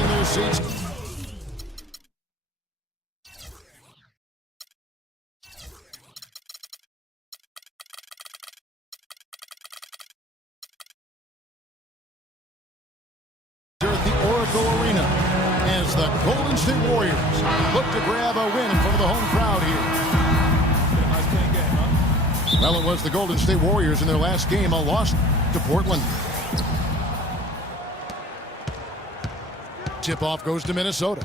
in their seats. Here at the Oracle Arena as the Golden State Warriors look to grab a win in front of the home crowd here. Well, it was the Golden State Warriors in their last game, a loss to Portland. Tip-off goes to Minnesota.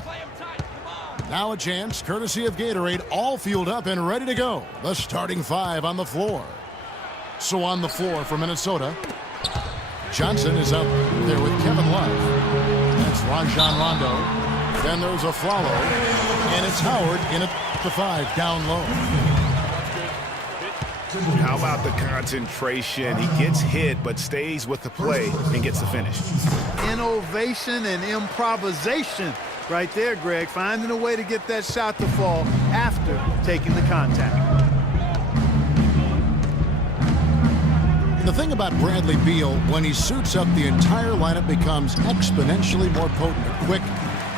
Now a chance, courtesy of Gatorade, all fueled up and ready to go. The starting five on the floor. So on the floor for Minnesota, Johnson is up there with Kevin Love. That's Rajon Rondo. Then there's a follow, and it's Howard in at the five, down low. How about the concentration? He gets hit, but stays with the play and gets the finish. Innovation and improvisation right there, Greg. Finding a way to get that shot to fall after taking the contact. The thing about Bradley Beal, when he suits up, the entire lineup becomes exponentially more potent. A quick,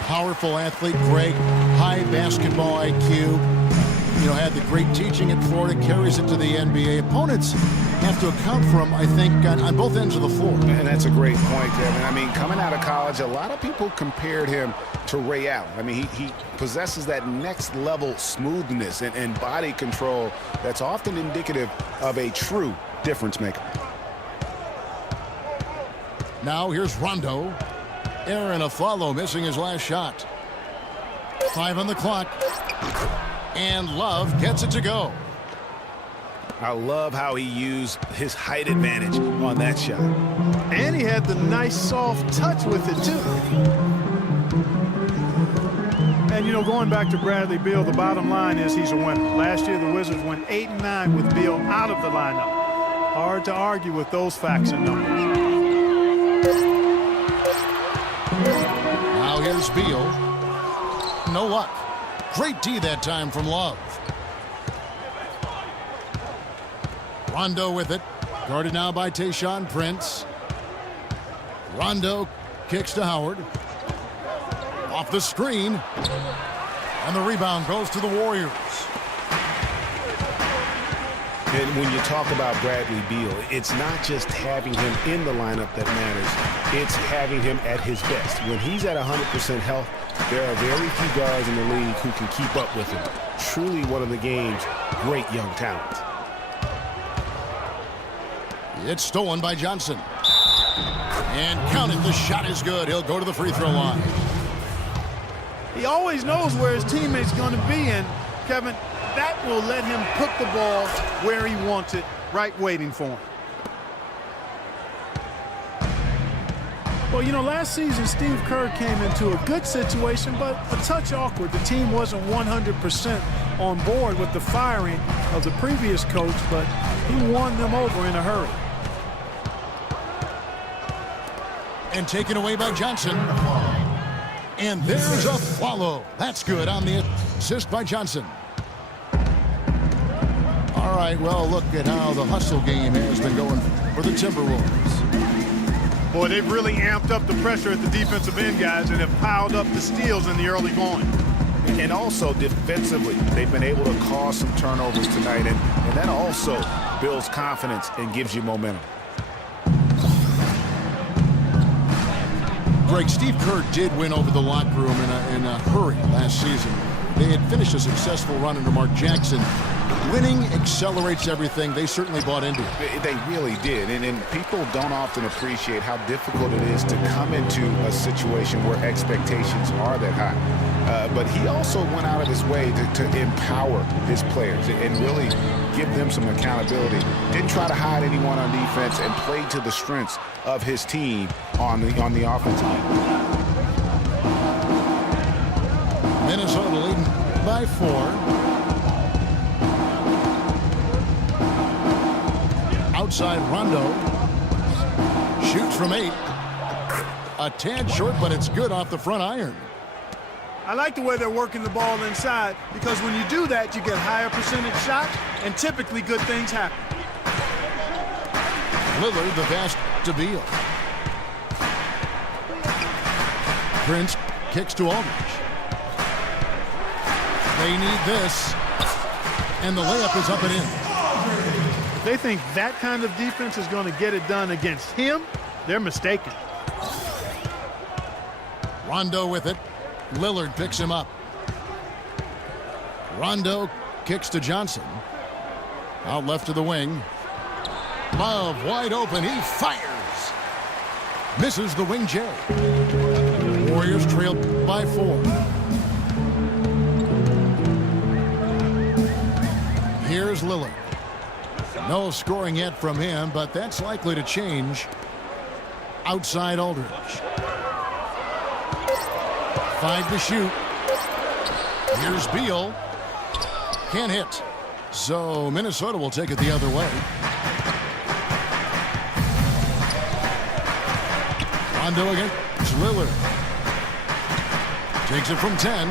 powerful athlete, Greg, high basketball IQ. You know, had the great teaching at Florida, carries it to the NBA. Opponents have to account for him, I think, on both ends of the floor. And that's a great point, Kevin. I mean, coming out of college, a lot of people compared him to Ray Allen. I mean, he possesses that next level smoothness and body control that's often indicative of a true difference maker. Now here's Rondo. Aaron Aflalo missing his last shot. 5 on the clock. And Love gets it to go. I love how he used his height advantage on that shot. And he had the nice soft touch with it, too. And, you know, going back to Bradley Beal, the bottom line is he's a winner. Last year, the Wizards went 8-9 with Beal out of the lineup. Hard to argue with those facts and numbers. Now here's Beal. No luck. Great D that time from Love. Rondo with it. Guarded now by Tayshaun Prince. Rondo kicks to Howard. Off the screen. And the rebound goes to the Warriors. And when you talk about Bradley Beal, it's not just having him in the lineup that matters. It's having him at his best. When he's at 100% health, there are very few guards in the league who can keep up with him. Truly one of the game's great young talents. It's stolen by Johnson. And counted. The shot is good. He'll go to the free throw line. He always knows where his teammate's going to be, and Kevin, that will let him put the ball where he wants it, right waiting for him. Well, you know, last season, Steve Kerr came into a good situation, but a touch awkward. The team wasn't 100% on board with the firing of the previous coach, but he won them over in a hurry. And taken away by Johnson. And there's a follow. That's good on the assist by Johnson. All right, well, look at how the hustle game has been going for the Timberwolves. Boy, they've really amped up the pressure at the defensive end, guys, and have piled up the steals in the early going. And also defensively, they've been able to cause some turnovers tonight, and that also builds confidence and gives you momentum. Greg, Steve Kerr did win over the locker room in a hurry last season. They had finished a successful run under Mark Jackson. Winning accelerates everything. They certainly bought into it. They really did. And people don't often appreciate how difficult it is to come into a situation where expectations are that high. But he also went out of his way to empower his players and really give them some accountability. Didn't try to hide anyone on defense and played to the strengths of his team on the offensive end. Minnesota leading by 4. Outside Rondo. Shoots from 8. A tad short, but it's good off the front iron. I like the way they're working the ball inside, because when you do that, you get higher percentage shots, and typically good things happen. Lillard, the pass to Beal. Prince kicks to Aldridge. They need this. And the layup is up and in. If they think that kind of defense is going to get it done against him, they're mistaken. Rondo with it. Lillard picks him up. Rondo kicks to Johnson. Out left to the wing. Love wide open. He fires. Misses the wing J. Warriors trail by 4. Here's Lillard. No scoring yet from him, but that's likely to change. Outside Aldridge. 5 to shoot. Here's Beal. Can't hit. So Minnesota will take it the other way. Rondo against Lillard. Takes it from 10.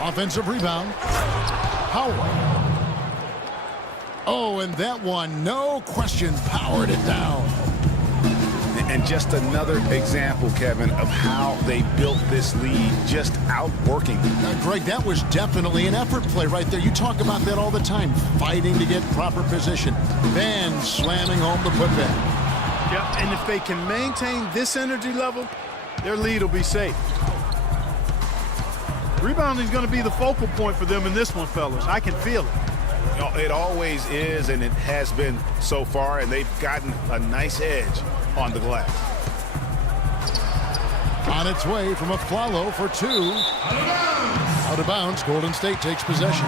Offensive rebound. Howard. Oh, and that one, no question, powered it down. And just another example, Kevin, of how they built this lead, just outworking. Greg, that was definitely an effort play right there. You talk about that all the time, fighting to get proper position, then slamming home the putback. Yeah, and if they can maintain this energy level, their lead will be safe. Rebounding is going to be the focal point for them in this one, fellas. I can feel it. You know, it always is, and it has been so far, and they've gotten a nice edge on the glass. On its way from a follow for 2. Out of bounds. Golden State takes possession.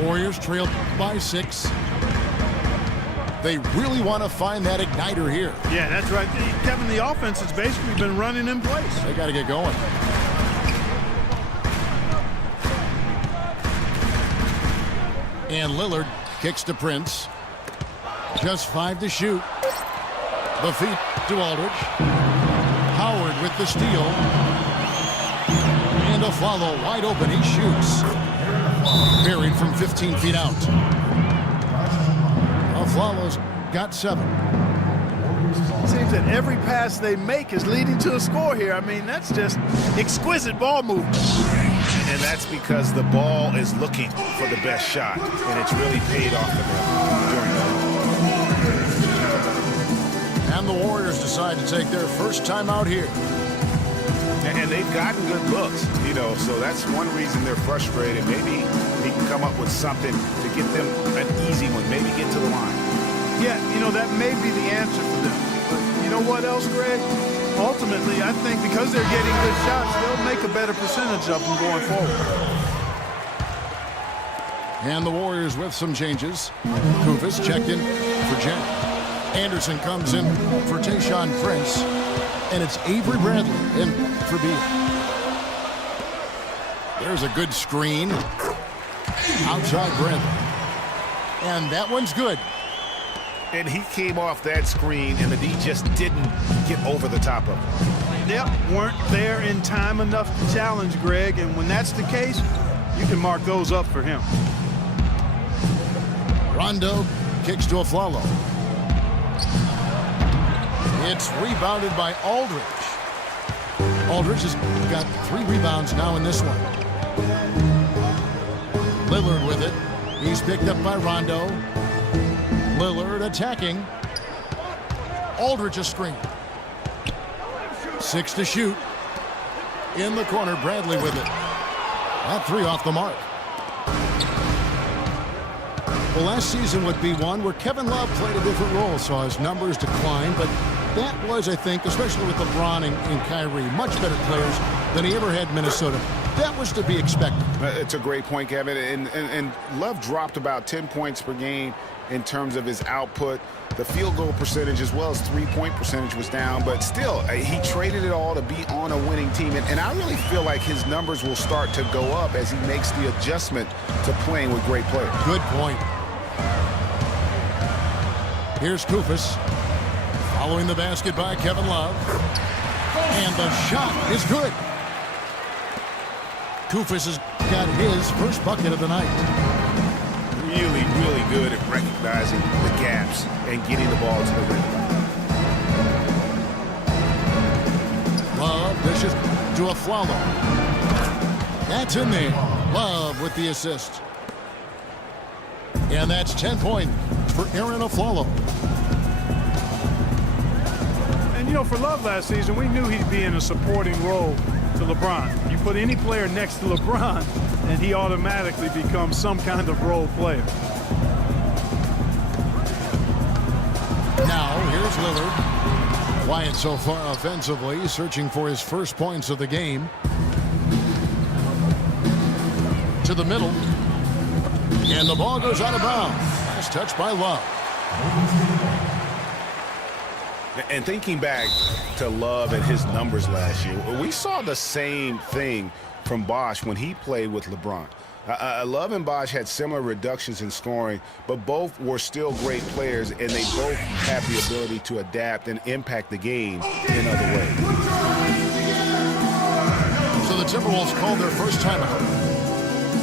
Warriors trail by 6. They really want to find that igniter here. Yeah, that's right. Kevin, the offense has basically been running in place. They got to get going. And Lillard kicks to Prince. Just 5 to shoot. The feed to Aldridge. Howard with the steal. And a follow wide open. He shoots. Buried from 15 feet out. Flawless got 7. It seems that every pass they make is leading to a score here. I mean, that's just exquisite ball movement. And that's because the ball is looking for the best shot, and it's really paid off for them during that. And the Warriors decide to take their first time out here. And they've gotten good looks, you know, so that's one reason they're frustrated. Maybe he can come up with something to get them an easy one, maybe get to the line. Yeah, you know, that may be the answer for them. But you know what else, Greg? Ultimately, I think because they're getting good shots, they'll make a better percentage of them going forward. And the Warriors with some changes. Kufis checked in for Jen. Anderson comes in for Tayshaun Prince. And it's Avery Bradley in for Beal. There's a good screen. Outside Bradley. And that one's good. And he came off that screen, and the D just didn't get over the top of him. Yep, weren't there in time enough to challenge Greg, and when that's the case, you can mark those up for him. Rondo kicks to Afflalo. It's rebounded by Aldridge. Aldridge has got 3 rebounds now in this one. Lillard with it. He's picked up by Rondo. Lillard attacking. Aldridge a screen. 6 to shoot. In the corner, Bradley with it. That 3 off the mark. Well, last season would be one where Kevin Love played a different role, saw his numbers decline, but that was, I think, especially with LeBron and Kyrie, much better players than he ever had in Minnesota. That was to be expected. It's a great point, Kevin. And Love dropped about 10 points per game in terms of his output. The field goal percentage as well as three-point percentage was down, but still, he traded it all to be on a winning team. And I really feel like his numbers will start to go up as he makes the adjustment to playing with great players. Good point. Here's Kufis. Following the basket by Kevin Love. And the shot is good. Kufis has got his first bucket of the night. really, really good at recognizing the gaps and getting the ball to the rim. Love dishes to Aflalo. That's in there. Love with the assist. And that's 10 points for Aaron Aflalo. And, you know, for Love last season, we knew he'd be in a supporting role to LeBron. You put any player next to LeBron, and he automatically becomes some kind of role player. Now, here's Lillard. Quiet so far offensively, searching for his first points of the game. To the middle. And the ball goes out of bounds. Nice touch by Love. And thinking back to Love and his numbers last year, we saw the same thing from Bosh when he played with LeBron. Love and Bosh had similar reductions in scoring, but both were still great players, and they both have the ability to adapt and impact the game in other ways. So the Timberwolves called their first timeout.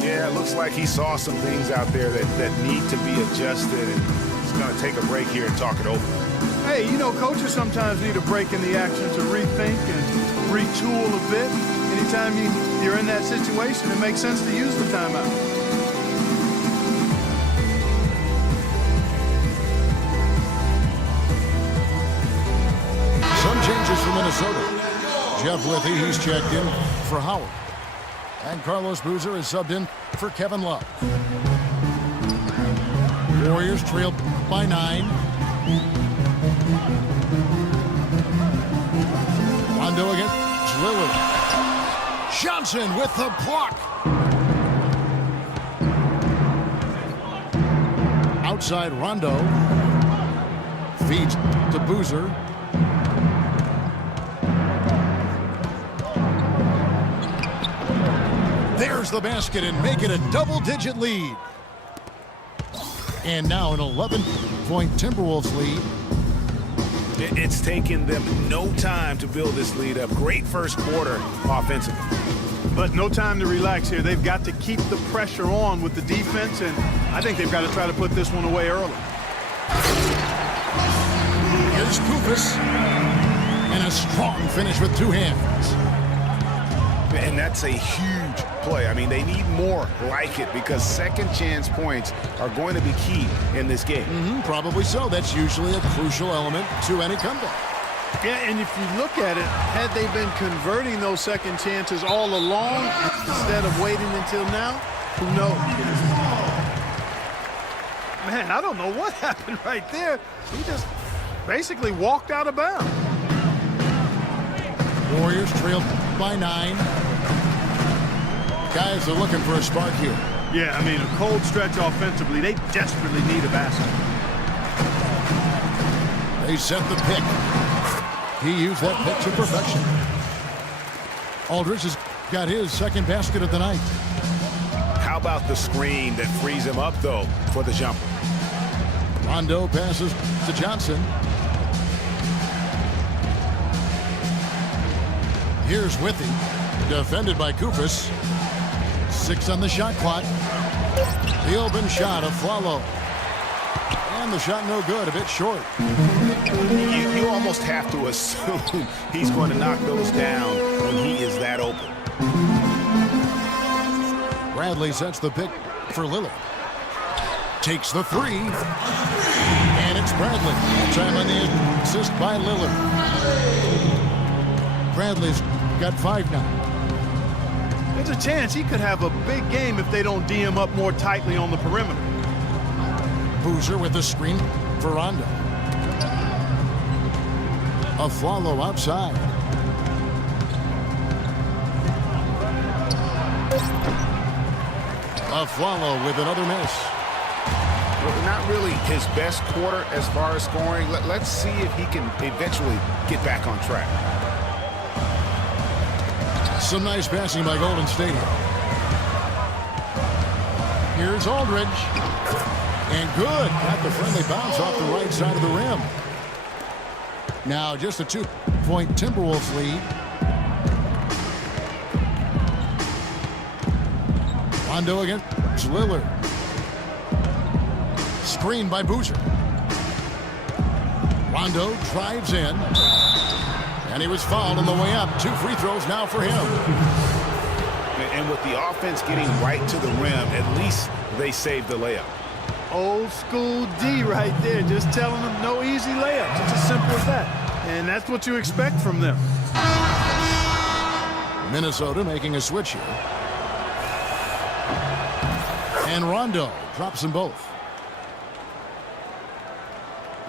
Yeah, it looks like he saw some things out there that need to be adjusted, and he's going to take a break here and talk it over. Hey, you know, coaches sometimes need a break in the action to rethink and retool a bit. Anytime you're in that situation, it makes sense to use the timeout. Some changes for Minnesota. Jeff Withey, he's checked in for Howard. And Carlos Boozer is subbed in for Kevin Love. Warriors trailed by 9. Rondo against Lillard. Johnson with the block. Outside Rondo. Feeds to Boozer. There's the basket and make it a double-digit lead. And now an 11-point Timberwolves lead. It's taken them no time to build this lead up. Great first quarter offensively. But no time to relax here. They've got to keep the pressure on with the defense, and I think they've got to try to put this one away early. Here's Kufis. And a strong finish with 2 hands. And that's a huge play. I mean, they need more like it because second chance points are going to be key in this game. Probably so. That's usually a crucial element to any comeback. Yeah, and if you look at it, had they been converting those second chances all along instead of waiting until now, who knows? Man, I don't know what happened right there. He just basically walked out of bounds. Warriors trailed by 9. Guys are looking for a spark here. Yeah, I mean, a cold stretch offensively. They desperately need a basket. They set the pick. He used that pick to perfection. Aldridge has got his second basket of the night. How about the screen that frees him up, though, for the jumper? Rondo passes to Johnson. Here's Withey, defended by Kufis. 6 on the shot clock. The open shot of Aflalo. And the shot no good, a bit short. You almost have to assume he's going to knock those down when he is that open. Bradley sets the pick for Lillard. Takes the 3. And it's Bradley. Time on the assist by Lillard. Bradley's got 5 now. There's a chance he could have a big game if they don't D him up more tightly on the perimeter. Boozer with the screen for Rondo. Aflalo outside. Aflalo with another miss. Well, not really his best quarter as far as scoring. Let's see if he can eventually get back on track. Some nice passing by Golden State. Here's Aldridge. And good. Got the friendly bounce off the right side of the rim. Now just a 2-point Timberwolves lead. Rondo against Lillard. Screen by Boozer. Rondo drives in. And he was fouled on the way up. 2 free throws now for him. And with the offense getting right to the rim, at least they saved the layup. Old school D right there, just telling them no easy layups. It's as simple as that. And that's what you expect from them. Minnesota making a switch here. And Rondo drops them both.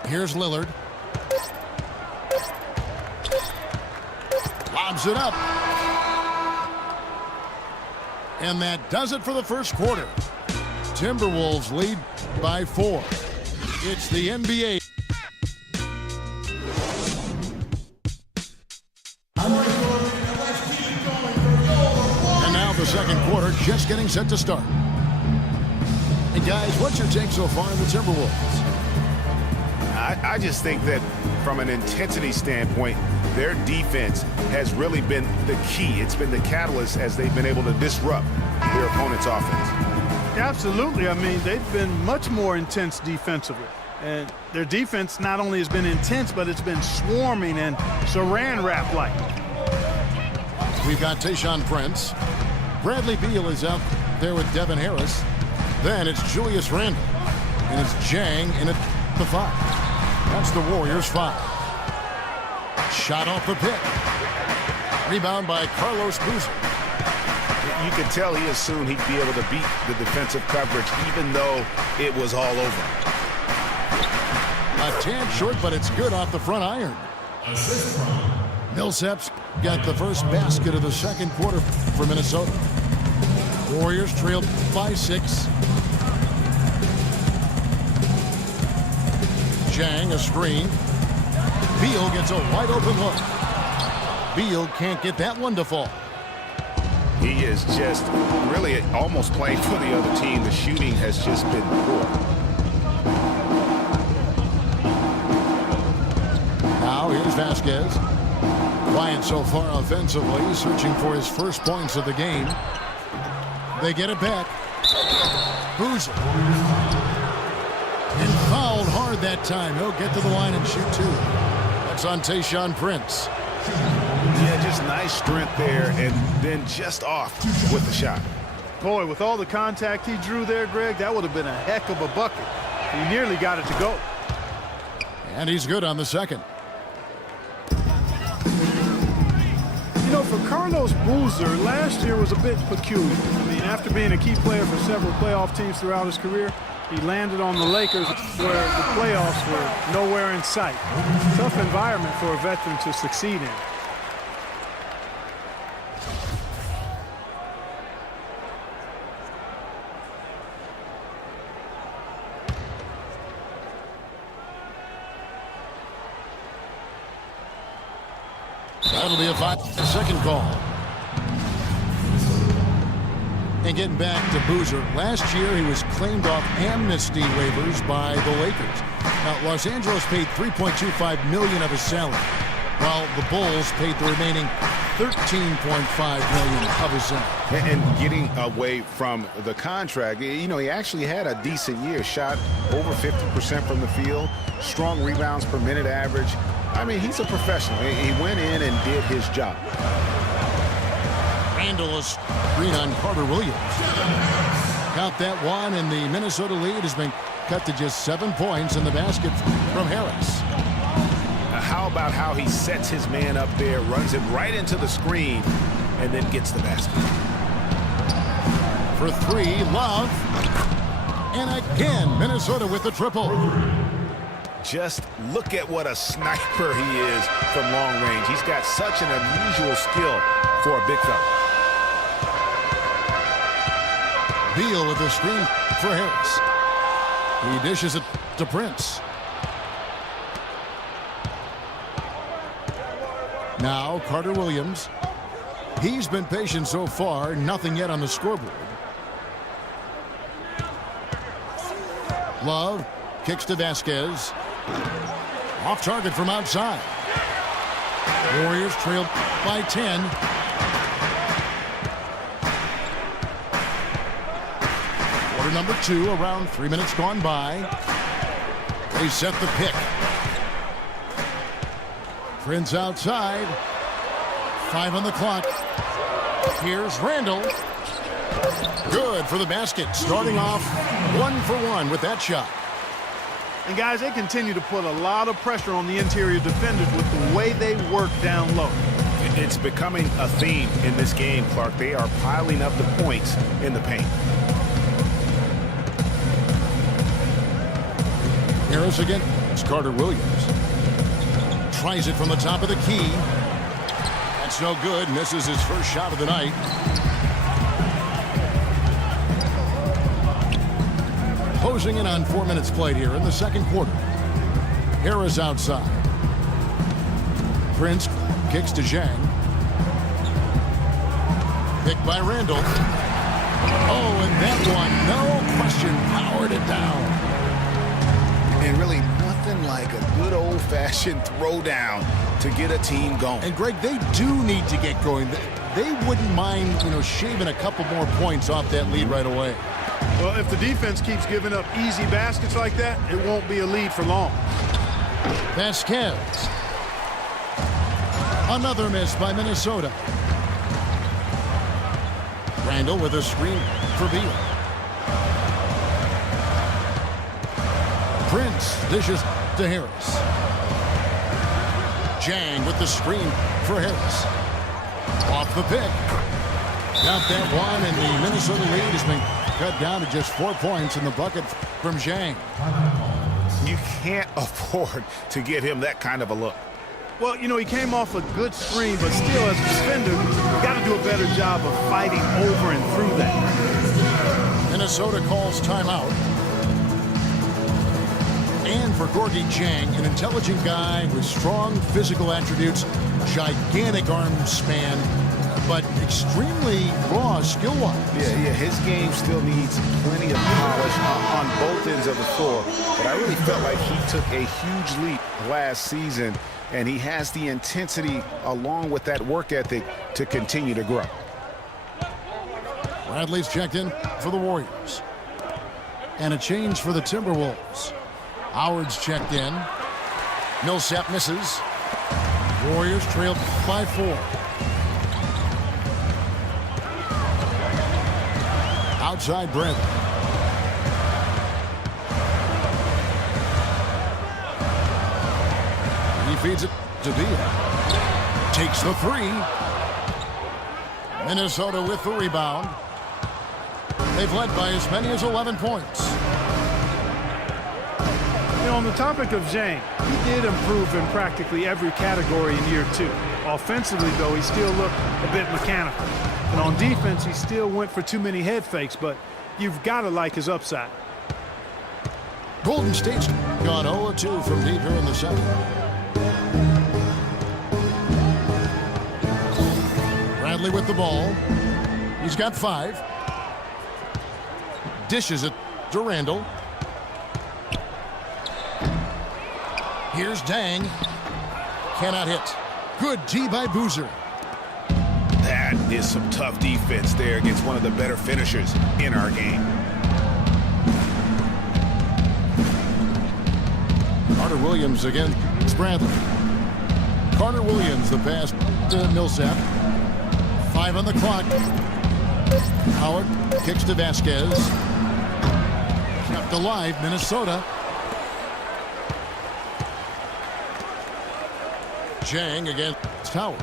Here's Lillard. Lobs it up. And that does it for the first quarter. Timberwolves lead by 4. It's the NBA. And now the second quarter just getting set to start. And guys, what's your take so far on the Timberwolves? I just think that from an intensity standpoint, their defense has really been the key. It's been the catalyst as they've been able to disrupt their opponent's offense. Absolutely. I mean, they've been much more intense defensively. And their defense not only has been intense, but it's been swarming and saran wrap-like. We've got Tayshaun Prince. Bradley Beal is out there with Devin Harris. Then it's Julius Randle. And it's Jang in at the 5. That's the Warriors' 5. Shot off the pick. Rebound by Carlos Boozer. You could tell he assumed he'd be able to beat the defensive coverage, even though it was all over. A tad short, but it's good off the front iron. Millsap's got the first basket of the second quarter for Minnesota. Warriors trailed by 6. Jang, a screen. Beal gets a wide open look. Beal can't get that one to fall. He is just really almost playing for the other team. The shooting has just been poor. Now here's Vasquez. Quiet so far offensively, searching for his first points of the game. They get it back. Boozer. And fouled hard that time. He'll get to the line and shoot 2. That's on Tayshaun Prince. Yeah, just nice strength there, and then just off with the shot. Boy, with all the contact he drew there, Greg, that would have been a heck of a bucket. He nearly got it to go. And he's good on the second. You know, for Carlos Boozer, last year was a bit peculiar. I mean, after being a key player for several playoff teams throughout his career, he landed on the Lakers where the playoffs were nowhere in sight. Tough environment for a veteran to succeed in. That'll be a 5-second call. And getting back to Boozer, last year he was claimed off amnesty waivers by the Lakers. Now, Los Angeles paid $3.25 million of his salary, while the Bulls paid the remaining $13.5 million of his salary. And getting away from the contract, you know, he actually had a decent year. Shot over 50% from the field, strong rebounds per minute average. I mean, he's a professional. He went in and did his job. Randle is green on Carter Williams. Count that one, and the Minnesota lead has been cut to just 7 points in the basket from Harris. How about how he sets his man up there, runs him right into the screen, and then gets the basket. For 3, Love. And again, Minnesota with the triple. Just look at what a sniper he is from long range. He's got such an unusual skill for a big fella. Beal with the screen for Harris. He dishes it to Prince. Now Carter Williams. He's been patient so far. Nothing yet on the scoreboard. Love kicks to Vasquez. Off target from outside. Warriors trailed by 10. Quarter number 2, around 3 minutes gone by. They set the pick. Prince outside. 5 on the clock. Here's Randall. Good for the basket. Starting off 1 for 1 with that shot. And guys, they continue to put a lot of pressure on the interior defenders with the way they work down low. It's becoming a theme in this game, Clark. They are piling up the points in the paint. Harris against Carter Williams. Tries it from the top of the key. That's no good. Misses his first shot of the night. Closing in on 4 minutes played here in the second quarter. Harris outside. Prince kicks to Zhang. Picked by Randall. Oh, and that one, no question, powered it down. And really nothing like a good old-fashioned throwdown to get a team going. And Greg, they do need to get going. They wouldn't mind, shaving a couple more points off that lead right away. Well, if the defense keeps giving up easy baskets like that, it won't be a lead for long. Vasquez. Another miss by Minnesota. Randall with a screen for Beal. Prince dishes to Harris. Zhang with the screen for Harris. Off the pick. Got that one, and the Minnesota lead has been cut down to just 4 points in the bucket from Zhang. You can't afford to give him that kind of a look. Well, he came off a good screen, but still, as a defender, you got to do a better job of fighting over and through that. Minnesota calls timeout. And for Gorgui Dieng, an intelligent guy with strong physical attributes, gigantic arm span, but extremely raw skill-wise. Yeah, his game still needs plenty of polish on both ends of the floor. But I really felt like he took a huge leap last season, and he has the intensity along with that work ethic to continue to grow. Bradley's checked in for the Warriors. And a change for the Timberwolves. Howard's checked in. Millsap misses. Warriors trail by 4. Outside Brent. He feeds it to Beal. Takes the 3. Minnesota with the rebound. They've led by as many as 11 points. On the topic of Zhang, he did improve in practically every category in year 2. Offensively, though, he still looked a bit mechanical. And on defense, he still went for too many head fakes, but you've got to like his upside. Golden State's gone 0-2 from deep here in the second. Bradley with the ball. He's got 5. Dishes it to Randall. Here's Dieng. Cannot hit. Good D by Boozer. That is some tough defense there against one of the better finishers in our game. Carter Williams against Bradley. Carter Williams, the pass to Millsap. 5 on the clock. Howard kicks to Vasquez. Kept alive, Minnesota. Zhang against Howard.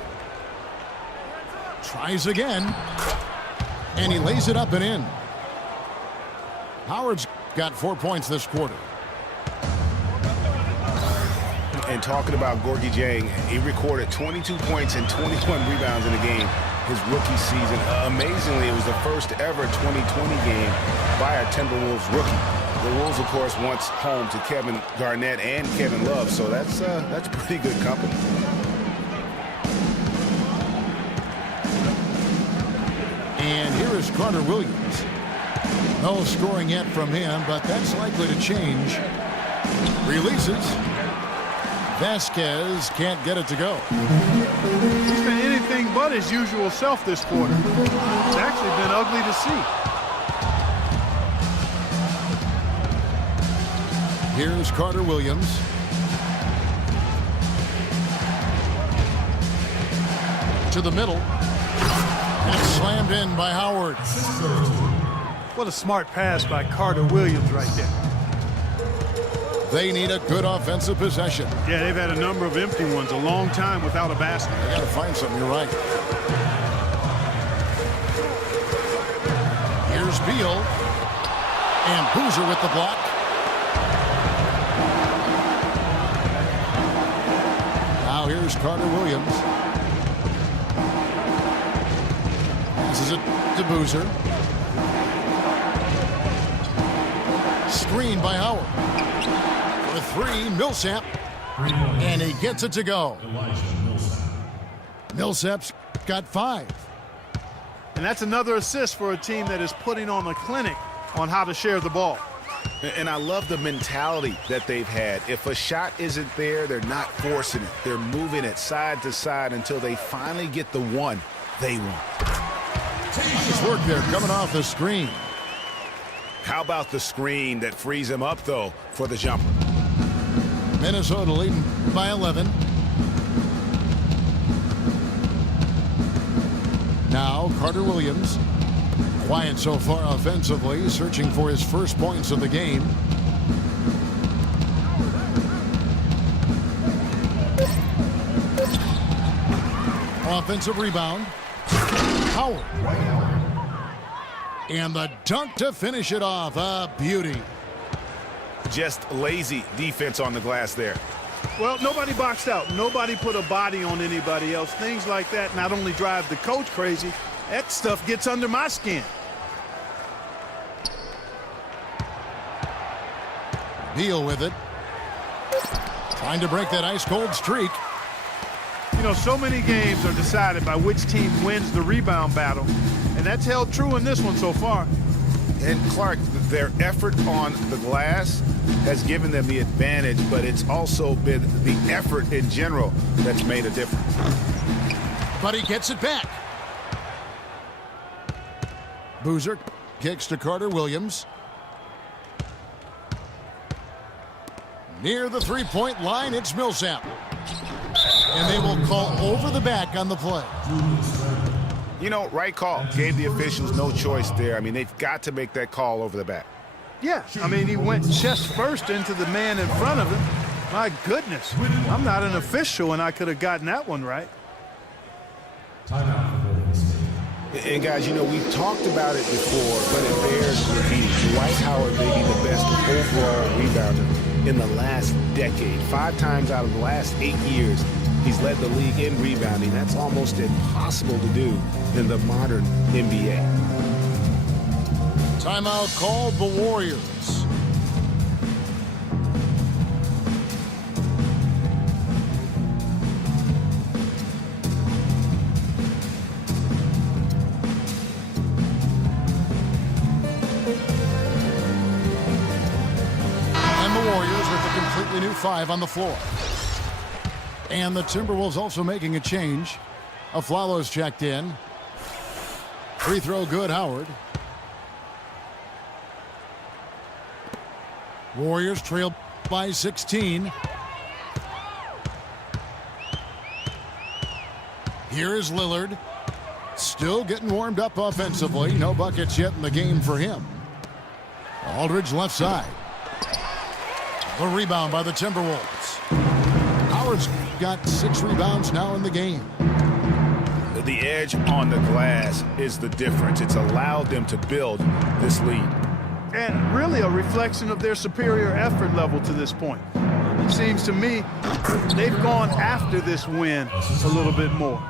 Tries again. And he lays it up and in. Howard's got 4 points this quarter. And talking about Gorgui Dieng, he recorded 22 points and 21 rebounds in the game his rookie season. Amazingly, it was the first ever 2020 game by a Timberwolves rookie. The Wolves, of course, once home to Kevin Garnett and Kevin Love, so that's pretty good company. And here is Carter Williams. No scoring yet from him, but that's likely to change. Releases. Vasquez can't get it to go. He's been anything but his usual self this quarter. It's actually been ugly to see. Here's Carter Williams. To the middle. And it's slammed in by Howard. What a smart pass by Carter Williams right there. They need a good offensive possession. Yeah, they've had a number of empty ones, a long time without a basket. They got to find something, you're right. Here's Beal. And Boozer with the block. Now here's Carter Williams. Passes it to Boozer. Screen by Howard. For three, Millsap. And he gets it to go. Millsap's got 5. And that's another assist for a team that is putting on a clinic on how to share the ball. And I love the mentality that they've had. If a shot isn't there, they're not forcing it. They're moving it side to side until they finally get the one they want. Nice work there coming off the screen. How about the screen that frees him up, though, for the jumper? Minnesota leading by 11. Now Carter Williams. Quiet so far offensively, searching for his first points of the game. Offensive rebound. Howard. And the dunk to finish it off. A beauty. Just lazy defense on the glass there. Well, nobody boxed out. Nobody put a body on anybody else. Things like that not only drive the coach crazy, that stuff gets under my skin. Deal with it. Trying to break that ice-cold streak. You know, so many games are decided by which team wins the rebound battle, and that's held true in this one so far. And Clark, their effort on the glass has given them the advantage, but it's also been the effort in general that's made a difference. But he gets it back. Boozer kicks to Carter Williams. Near the three-point line, it's Millsap. And they will call over the back on the play. You know, right call. Gave the officials no choice there. I mean, they've got to make that call over the back. Yeah, I mean, he went chest first into the man in front of him. My goodness, I'm not an official, and I could have gotten that one right. And guys, you know, we've talked about it before, but it bears repeating. Dwight Howard may be the best overall rebounder in the last decade. 5 times out of the last 8 years, he's led the league in rebounding. That's almost impossible to do in the modern NBA. Timeout called the Warriors. Completely new 5 on the floor. And the Timberwolves also making a change. Aflalo's checked in. Free throw good, Howard. Warriors trail by 16. Here is Lillard. Still getting warmed up offensively. No buckets yet in the game for him. Aldridge left side. The rebound by the Timberwolves. Howard's got 6 rebounds now in the game. The edge on the glass is the difference. It's allowed them to build this lead. And really a reflection of their superior effort level to this point. It seems to me they've gone after this win a little bit more.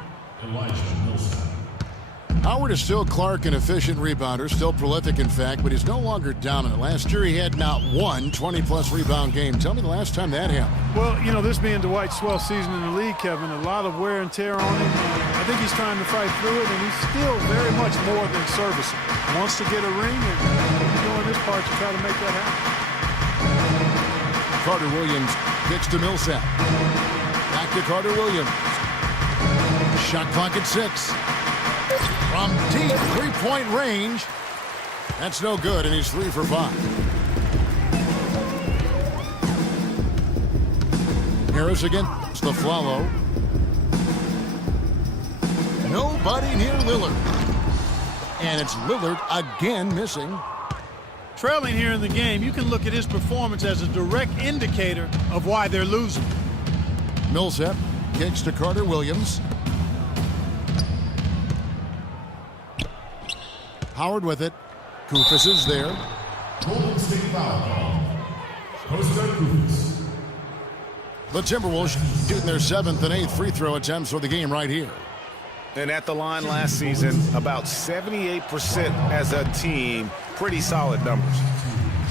Howard is still Clark, an efficient rebounder, still prolific in fact, but he's no longer dominant. Last year he had not one 20-plus rebound game. Tell me the last time that happened. Well, you know, this being Dwight's 12th season in the league, Kevin, a lot of wear and tear on him. I think he's trying to fight through it, and he's still very much more than serviceable. Wants to get a ring, and he's doing his part to try to make that happen. Carter Williams kicks to Millsap. Back to Carter Williams. Shot clock at 6. From deep three-point range. That's no good, and he's 3 for 5. Harris against the Flalo. Nobody near Lillard. And it's Lillard again missing. Trailing here in the game, you can look at his performance as a direct indicator of why they're losing. Millsap kicks to Carter Williams. Howard with it. Kufis is there. Golden State foul. Costa Kufis. The Timberwolves shooting their 7th and 8th free throw attempts for the game right here. And at the line last season, about 78% as a team. Pretty solid numbers.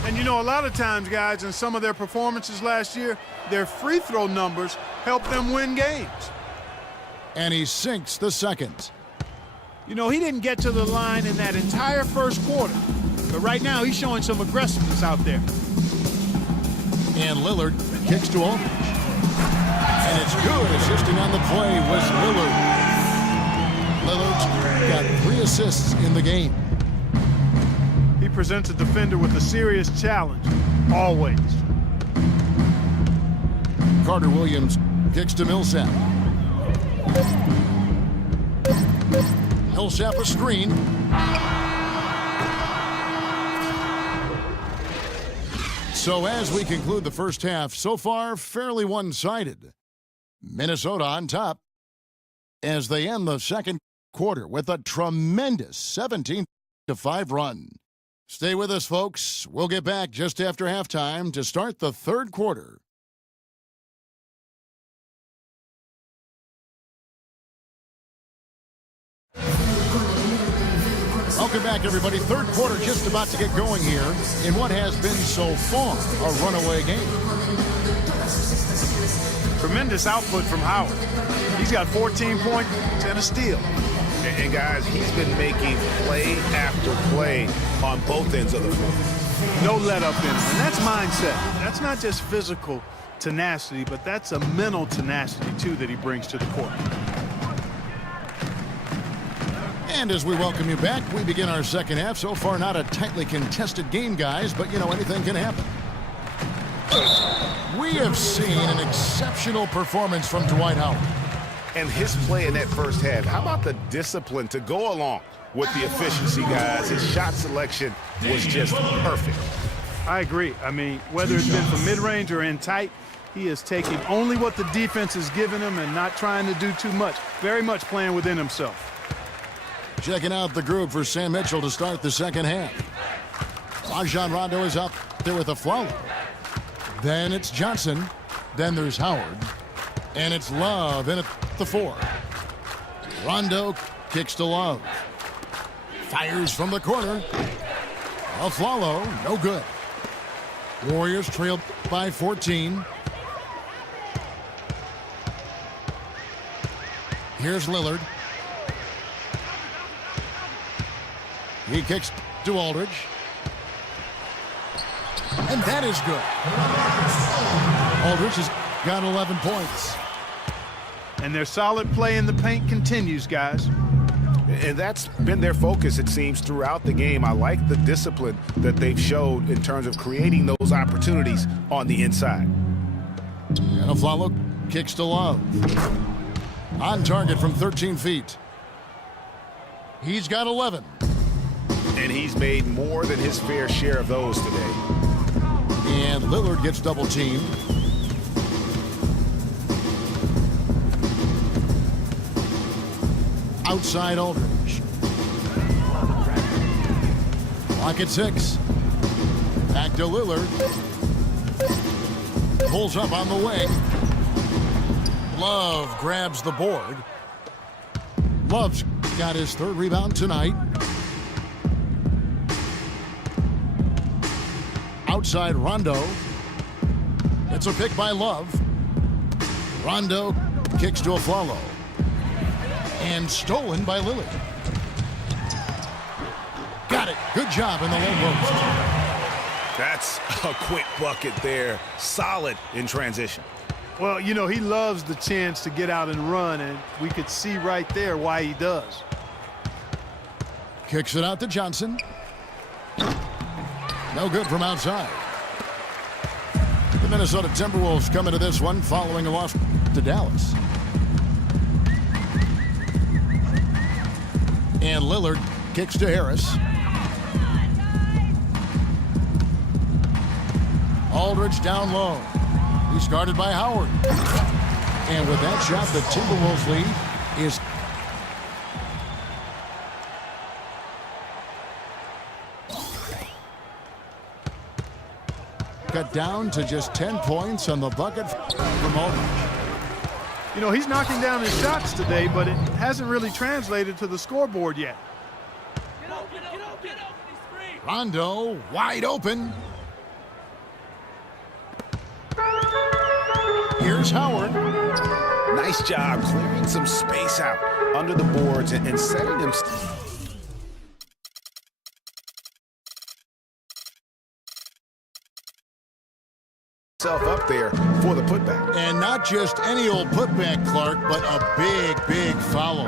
And you know, a lot of times, guys, in some of their performances last year, their free throw numbers helped them win games. And he sinks the second. You know, he didn't get to the line in that entire first quarter. But right now, he's showing some aggressiveness out there. And Lillard kicks to Aldridge. And it's good. Assisting on the play was Lillard. Lillard's got 3 assists in the game. He presents a defender with a serious challenge, always. Carter Williams kicks to Millsap. Millsap a screen. So as we conclude the first half, so far fairly one-sided. Minnesota on top as they end the second quarter with a tremendous 17-5 run. Stay with us, folks. We'll get back just after halftime to start the third quarter. Welcome back, everybody. Third quarter just about to get going here in what has been so far a runaway game. Tremendous output from Howard. He's got 14 points and a steal. And guys, he's been making play after play on both ends of the floor. No let up in him. And that's mindset. That's not just physical tenacity, but that's a mental tenacity, too, that he brings to the court. And as we welcome you back, we begin our second half. So far, not a tightly contested game, guys, but, you know, anything can happen. We have seen an exceptional performance from Dwight Howard. And his play in that first half, how about the discipline to go along with the efficiency, guys? His shot selection was just perfect. I agree. I mean, whether it's been from mid-range or in tight, he is taking only what the defense is giving him and not trying to do too much. Very much playing within himself. Checking out the group for Sam Mitchell to start the second half. Rajon Rondo is up there with a follow. Then it's Johnson. Then there's Howard. And it's Love in at the 4. Rondo kicks to Love. Fires from the corner. Aflalo, no good. Warriors trailed by 14. Here's Lillard. He kicks to Aldridge. And that is good. Aldridge has got 11 points. And their solid play in the paint continues, guys. And that's been their focus, it seems, throughout the game. I like the discipline that they've showed in terms of creating those opportunities on the inside. And Aflalo kicks to Love. On target from 13 feet. He's got 11. And he's made more than his fair share of those today. And Lillard gets double teamed. Outside Aldridge. Clock at 6. Back to Lillard. Pulls up on the wing. Love grabs the board. Love's got his 3rd rebound tonight. Outside Rondo. It's a pick by Love. Rondo kicks to Aflalo. And stolen by Lillard. Got it. Good job in the low post. That's a quick bucket there. Solid in transition. Well, you know, he loves the chance to get out and run, and we could see right there why he does. Kicks it out to Johnson. No good from outside. The Minnesota Timberwolves come into this one following a loss to Dallas. And Lillard kicks to Harris. Aldridge down low. He's guarded by Howard. And with that shot, the Timberwolves lead is cut down to just 10 points on the bucket from Aldridge. You know, he's knocking down his shots today, but it hasn't really translated to the scoreboard yet. Rondo wide open. Here's Howard. Nice job clearing some space out under the boards and setting them up there for the putback. And not just any old putback, Clark, but a big foul.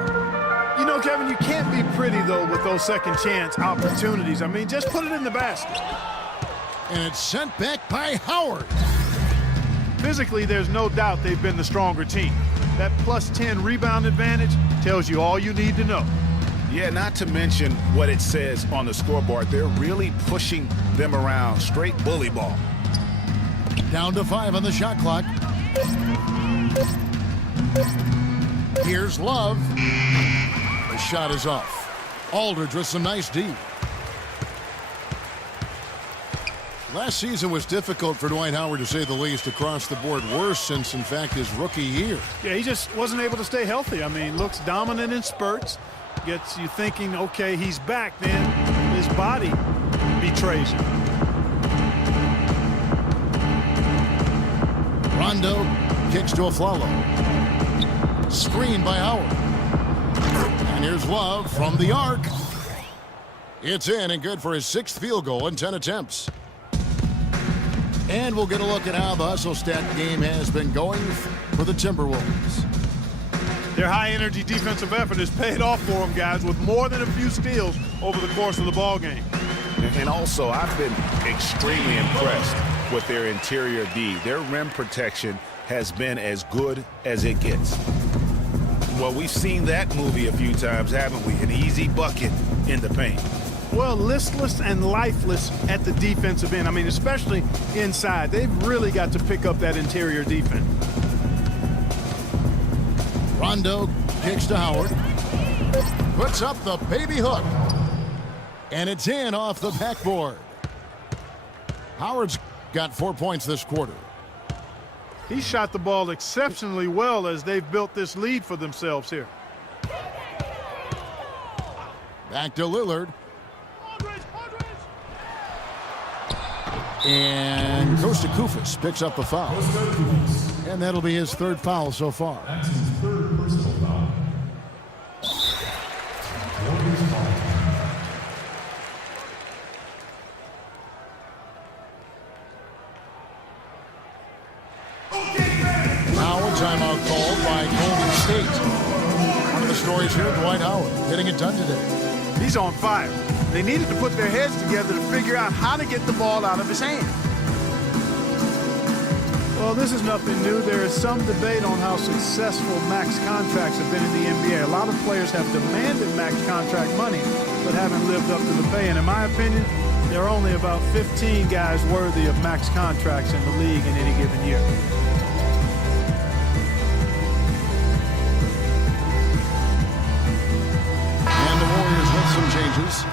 You know, Kevin, you can't be pretty, though, with those second chance opportunities. I mean, just put it in the basket. And it's sent back by Howard. Physically, there's no doubt they've been the stronger team. That plus 10 rebound advantage tells you all you need to know. Yeah, not to mention what it says on the scoreboard. They're really pushing them around. Straight bully ball. Down to 5 on the shot clock. Here's Love. The shot is off. Aldridge with some nice D. Last season was difficult for Dwight Howard, to say the least, across the board. Worse since, in fact, his rookie year. Yeah, he just wasn't able to stay healthy. I mean, looks dominant in spurts. Gets you thinking, okay, he's back. Then his body betrays him. Rondo kicks to Aflalo. Screen by Howard. And here's Love from the arc. It's in and good for his 6th field goal in 10 attempts. And we'll get a look at how the hustle stat game has been going for the Timberwolves. Their high-energy defensive effort has paid off for them, guys, with more than a few steals over the course of the ball game. And also, I've been extremely impressed with their interior D. Their rim protection has been as good as it gets. Well, we've seen that movie a few times, haven't we? An easy bucket in the paint. Well, listless and lifeless at the defensive end. I mean, especially inside. They've really got to pick up that interior defense. Rondo kicks to Howard. Puts up the baby hook. And it's in off the backboard. Howard's got 4 points this quarter. He shot the ball exceptionally well as they've built this lead for themselves here. Back to Lillard. And Costa Koufos picks up the foul. And that'll be his 3rd foul so far. That's his 3rd personal foul. Warriors foul. Now a timeout called by Golden State. One of the stories here, Dwight Howard getting it done today. He's on fire. They needed to put their heads together to figure out how to get the ball out of his hand. Well, this is nothing new. There is some debate on how successful max contracts have been in the NBA. A lot of players have demanded max contract money, but haven't lived up to the pay. And in my opinion, there are only about 15 guys worthy of max contracts in the league in any given year. And the Warriors with some changes.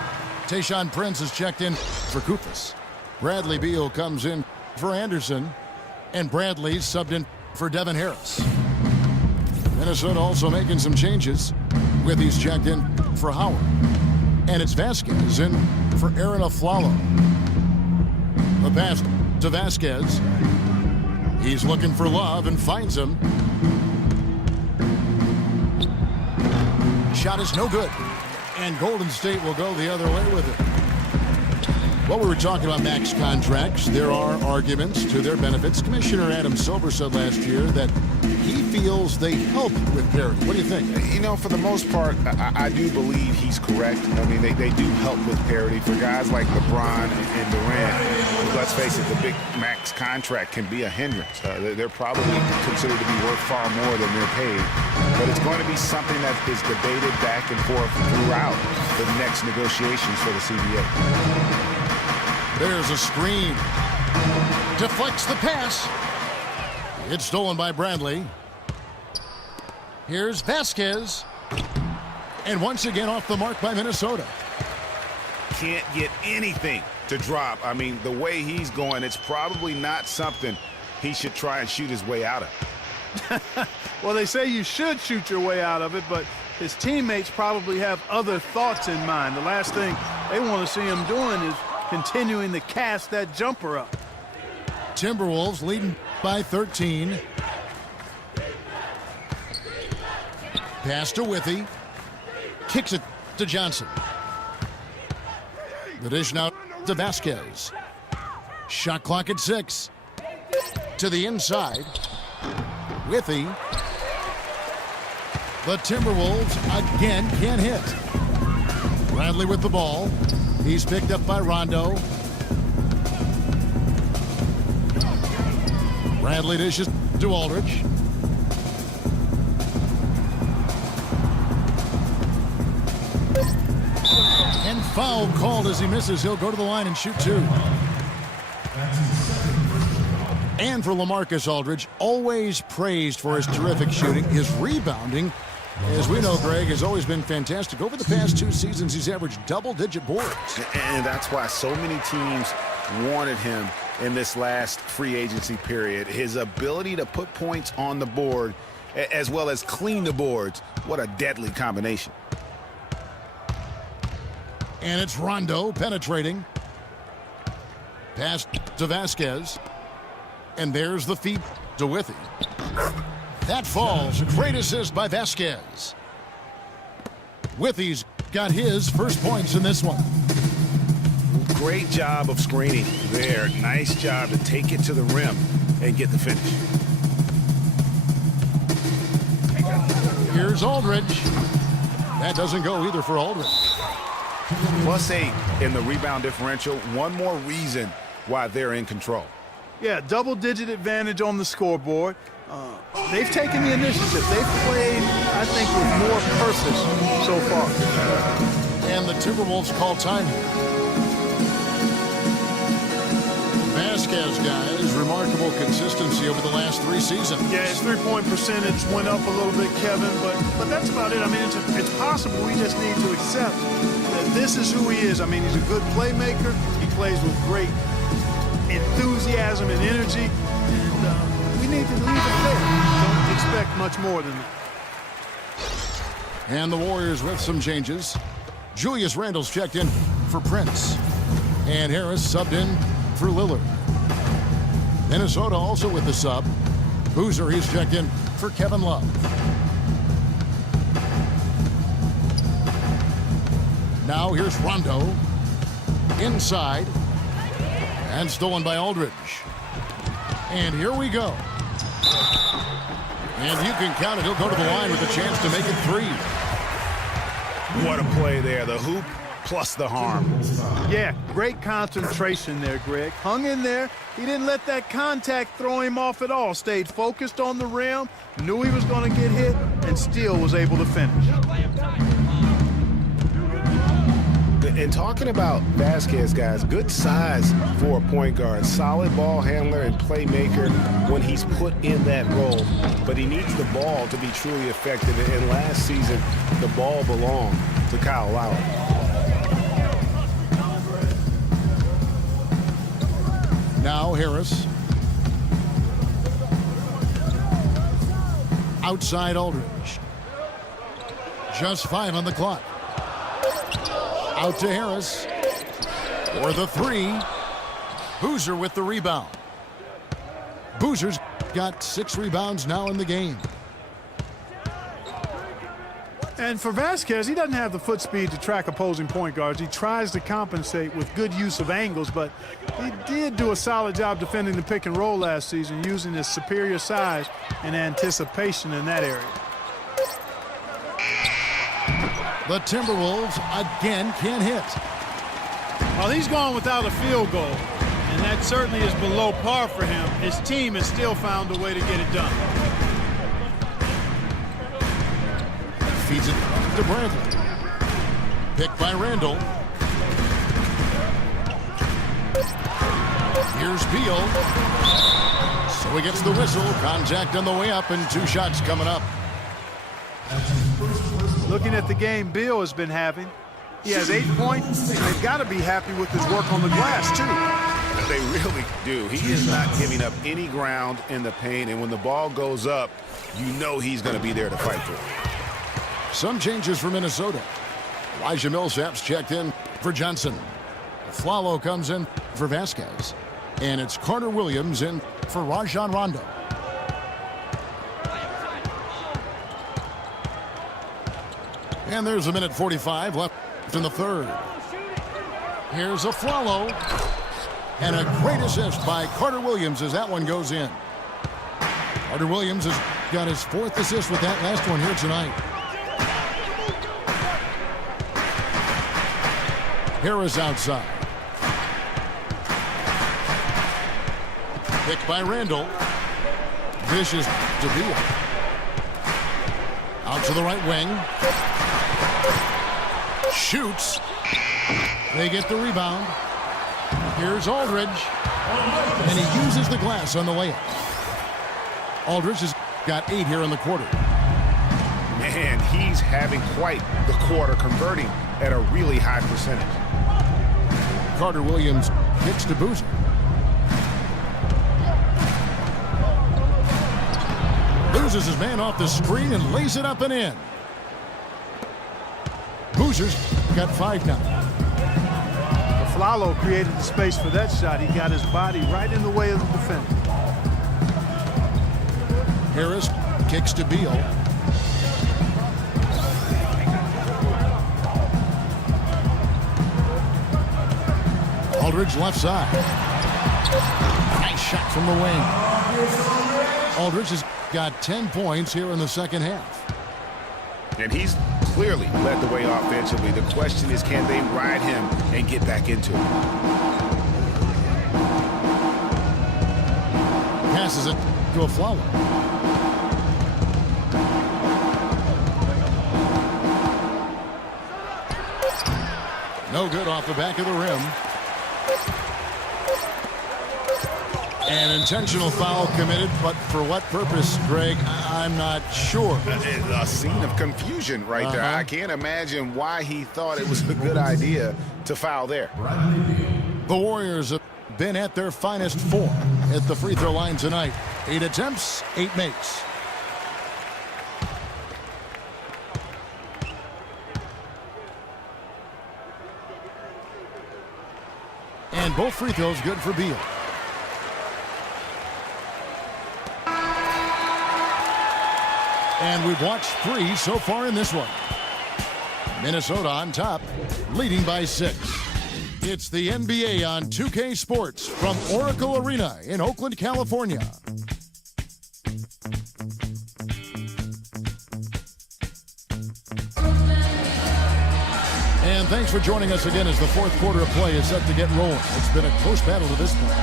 Tayshaun Prince is checked in for Koufos. Bradley Beal comes in for Anderson. And Bradley subbed in for Devin Harris. Minnesota also making some changes with he's checked in for Howard. And it's Vasquez in for Aaron Aflalo. The pass to Vasquez. He's looking for Love and finds him. Shot is no good. And Golden State will go the other way with it. Well, we were talking about max contracts. There are arguments to their benefits. Commissioner Adam Silver said last year that he feels they help with parity. What do you think? You know, for the most part, I do believe he's correct. I mean, they do help with parity. For guys like LeBron and Durant, let's face it, the big max contract can be a hindrance. They're probably considered to be worth far more than they're paid. But it's going to be something that is debated back and forth throughout the next negotiations for the CBA. There's a screen. Deflects the pass. It's stolen by Bradley. Here's Vasquez. And once again off the mark by Minnesota. Can't get anything to drop. I mean, the way he's going, it's probably not something he should try and shoot his way out of. Well, they say you should shoot your way out of it, but his teammates probably have other thoughts in mind. The last thing they want to see him doing is continuing to cast that jumper up. Timberwolves leading by 13. Pass to Withy. Kicks it to Johnson. The dish now to Vasquez. Shot clock at 6. To the inside. Withy. The Timberwolves again can't hit. Bradley with the ball. He's picked up by Rondo. Bradley dishes to Aldridge. And foul called as he misses. He'll go to the line and shoot 2. And for LaMarcus Aldridge, always praised for his terrific shooting. His rebounding, as we know, Greg, has always been fantastic. Over the past 2 seasons, he's averaged double-digit boards. And that's why so many teams wanted him in this last free agency period. His ability to put points on the board as well as clean the boards. What a deadly combination. And it's Rondo penetrating. Pass to Vasquez. And there's the feed to Withy. That falls. Great assist by Vasquez. Withy's got his first points in this one. Great job of screening there. Nice job to take it to the rim and get the finish. Here's Aldridge. That doesn't go either for Aldridge. +8 in the rebound differential. One more reason why they're in control. Yeah, double-digit advantage on the scoreboard. They've taken the initiative. They've played, I think, with more purpose so far. And the Timberwolves call time. Vasquez, guys, remarkable consistency over the last 3 seasons. Yeah, his three-point percentage went up a little bit, Kevin, but that's about it. I mean, it's possible. We just need to accept that this is who he is. I mean, he's a good playmaker. He plays with great enthusiasm and energy, and we need to leave it there. Don't expect much more than that. And the Warriors with some changes. Julius Randle's checked in for Prince, and Harris subbed in for Lillard. Minnesota also with the sub. Boozer, he's checked in for Kevin Love. Now here's Rondo. Inside. And stolen by Aldridge. And here we go. And you can count it. He'll go to the line with a chance to make it 3. What a play there. The hoop plus the harm. Yeah, great concentration there, Greg. Hung in there. He didn't let that contact throw him off at all. Stayed focused on the rim, knew he was going to get hit, and still was able to finish. And talking about Vasquez, guys, good size for a point guard. Solid ball handler and playmaker when he's put in that role. But he needs the ball to be truly effective. And last season, the ball belonged to Kyle Lowry. Now Harris. Outside Aldridge. Just 5 on the clock. Out to Harris for the 3. Boozer with the rebound. Boozer's got 6 rebounds now in the game. And for Vasquez, he doesn't have the foot speed to track opposing point guards. He tries to compensate with good use of angles, but he did do a solid job defending the pick and roll last season, using his superior size and anticipation in that area. The Timberwolves again can't hit. Well, he's gone without a field goal, and that certainly is below par for him. His team has still found a way to get it done. Feeds it to Bradley. Picked by Randall. Here's Beal. So he gets the whistle. Contact on the way up and 2 shots coming up. Looking at the game Beal has been having, he has 8 points, and they've got to be happy with his work on the glass, too. They really do. He is not giving up any ground in the paint, and when the ball goes up, you know he's going to be there to fight for it. Some changes for Minnesota. Elijah Millsap's checked in for Johnson. Flalo comes in for Vasquez. And it's Carter Williams in for Rajon Rondo. And there's 1:45 left in the third. Here's a Flalo. And a great assist by Carter Williams as that one goes in. Carter Williams has got his 4th assist with that last one here tonight. Harris outside. Picked by Randall. Vicious to Beal. Out to the right wing. Shoots. They get the rebound. Here's Aldridge. And he uses the glass on the layup. Aldridge has got 8 here in the quarter. Man, he's having quite the quarter, converting at a really high percentage. Carter Williams kicks to Boozer. Loses his man off the screen and lays it up and in. Boozer's got 5 now. Flalo created the space for that shot. He got his body right in the way of the defender. Harris kicks to Beal. Aldridge left side. Nice shot from the wing. Aldridge has got 10 points here in the second half. And he's clearly led the way offensively. The question is, can they ride him and get back into it? Passes it to a Flalo. No good off the back of the rim. An intentional foul committed, but for what purpose, Greg, I'm not sure. A scene of confusion right there. I can't imagine why he thought it was a good idea to foul there. The Warriors have been at their finest 4 at the free throw line tonight. 8 attempts, 8 makes. And both free throws good for Beal. And we've watched 3 so far in this one. Minnesota on top, leading by 6. It's the NBA on 2K Sports from Oracle Arena in Oakland, California. And thanks for joining us again as the 4th quarter of play is set to get rolling. It's been a close battle to this point.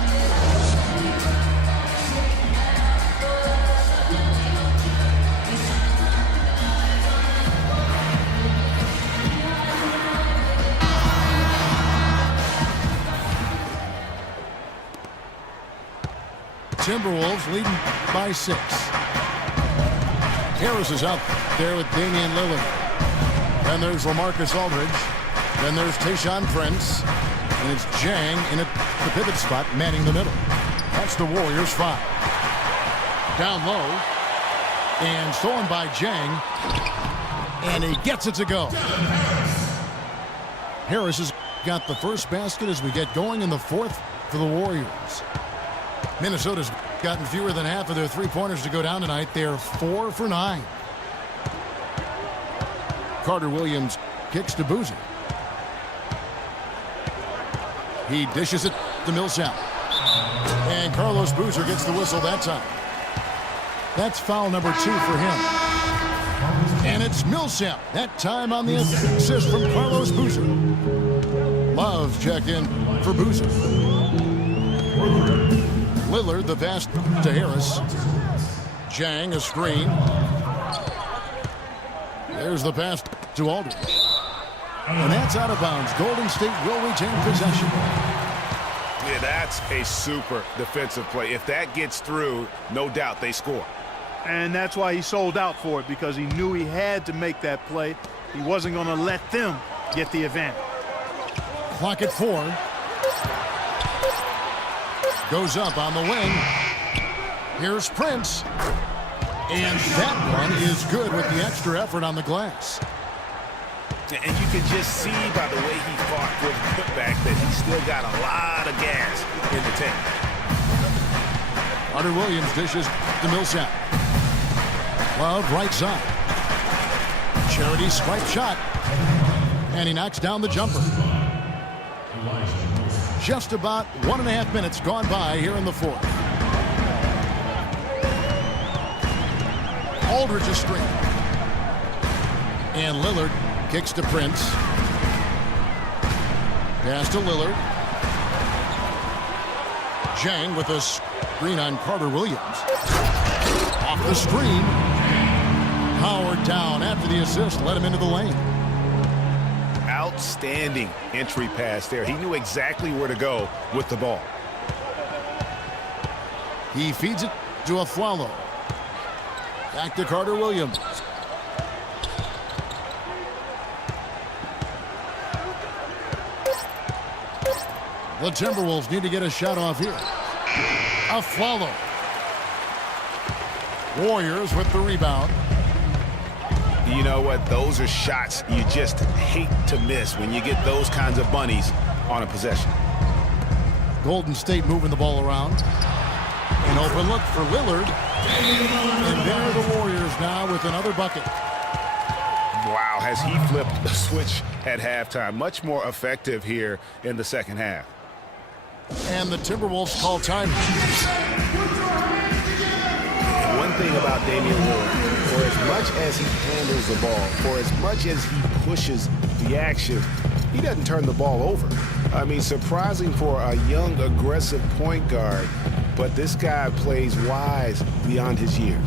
Timberwolves leading by 6. Harris is out there with Damian Lillard. Then there's LaMarcus Aldridge. Then there's Tayshaun Prince. And it's Jang in the pivot spot, manning the middle. That's the Warriors 5. Down low. And stolen by Jang. And he gets it to go. Harris has got the first basket as we get going in the 4th for the Warriors. Minnesota's gotten fewer than half of their 3-pointers to go down tonight. They're 4 for 9. Carter Williams kicks to Boozer. He dishes it to Millsap. And Carlos Boozer gets the whistle that time. That's foul number 2 for him. And it's Millsap, that time on the assist from Carlos Boozer. Love checked in for Boozer. Lillard the pass to Harris. Jang a screen. There's the pass to Aldridge. And that's out of bounds. Golden State will retain possession. Yeah, that's a super defensive play. If that gets through, no doubt they score. And that's why he sold out for it, because he knew he had to make that play. He wasn't going to let them get the advantage. Clock at 4. Goes up on the wing. Here's Prince. And that one is good with the extra effort on the glass. And you can just see by the way he fought for the putback that he's still got a lot of gas in the tank. Carter Williams dishes to Millsap. Love right side. Charity swipe shot. And he knocks down the jumper. Just about 1.5 minutes gone by here in the fourth. Aldridge a screen. And Lillard kicks to Prince. Pass to Lillard. Jang with a screen on Carter Williams. Off the screen. Howard down after the assist. Let him into the lane. Outstanding entry pass there. He knew exactly where to go with the ball. He feeds it to Aflalo. Back to Carter Williams. The Timberwolves need to get a shot off here. Aflalo. Warriors with the rebound. You know what? Those are shots you just hate to miss when you get those kinds of bunnies on a possession. Golden State moving the ball around. An open look for Lillard. And there are the Warriors now with another bucket. Wow, has he flipped the switch at halftime. Much more effective here in the second half. And the Timberwolves call time. One thing about Damian Lillard, for as much as he handles the ball, for as much as he pushes the action, he doesn't turn the ball over. I mean, surprising for a young, aggressive point guard, but this guy plays wise beyond his years.